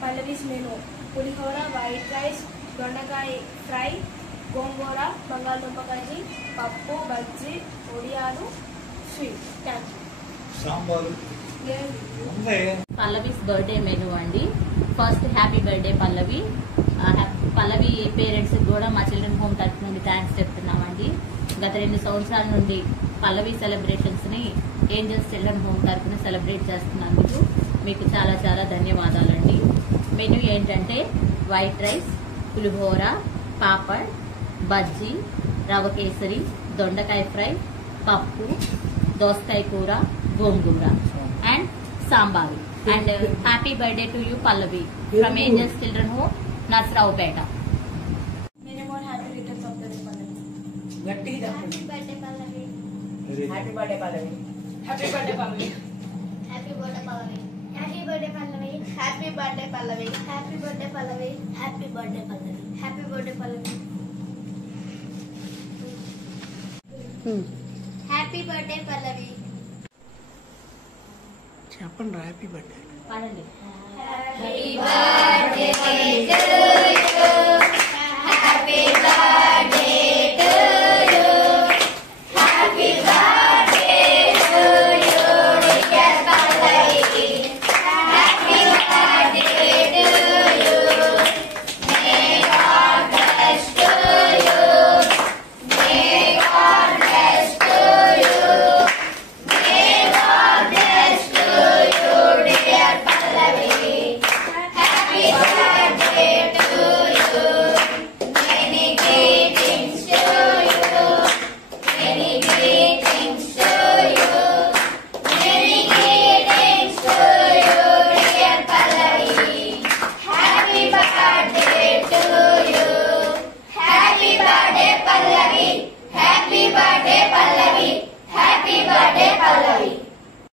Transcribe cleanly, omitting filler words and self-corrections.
Pallavi's menu: pulihora, white rice, దొండకాయ fry, గోంగూర, బంగాళదుంప కర్రీ, పప్పు, బజ్జీ, ఒడియాలు, sweet. Thank you. Sambar. Pallavi's birthday menu అండి. First happy birthday Pallavi. Pallavi parents కూడా మా చిల్డ్రన్ హోమ్ తరఫు నుండి థ్యాంక్స్ చెప్తున్నామండి. గత 2 సంవత్సరాల నుండి పల్లవి సెలబ్రేషన్స్ ని ఏంజల్స్ చిల్డ్రన్ హోమ్ తరఫున సెలబ్రేట్ చేస్తున్నందుకు మీకు చాలా చాలా ధన్యవాదాలండి. మెనూ ఏంటంటే వైట్ రైస్, పులిహోర, పాపడ్, బజ్జీ, రవ కేసరి, దొండకాయ ఫ్రై, పప్పు, దోసకాయ కూర, గోంగూర and sambar. And happy birthday to you Pallavi from Angels Children Home, Narasaraopet. Many more happy returns of the day, Pallavi. Happy birthday, Pallavi. Happy birthday, Pallavi. Happy birthday, Pallavi. Happy birthday, Pallavi. Happy birthday, Pallavi. Happy birthday, Pallavi. Happy birthday, Pallavi. Happy birthday, Pallavi. Happy birthday, Pallavi. Happy birthday, Pallavi. చెప్పండి happy birthday. పాడండి. Happy birthday to you.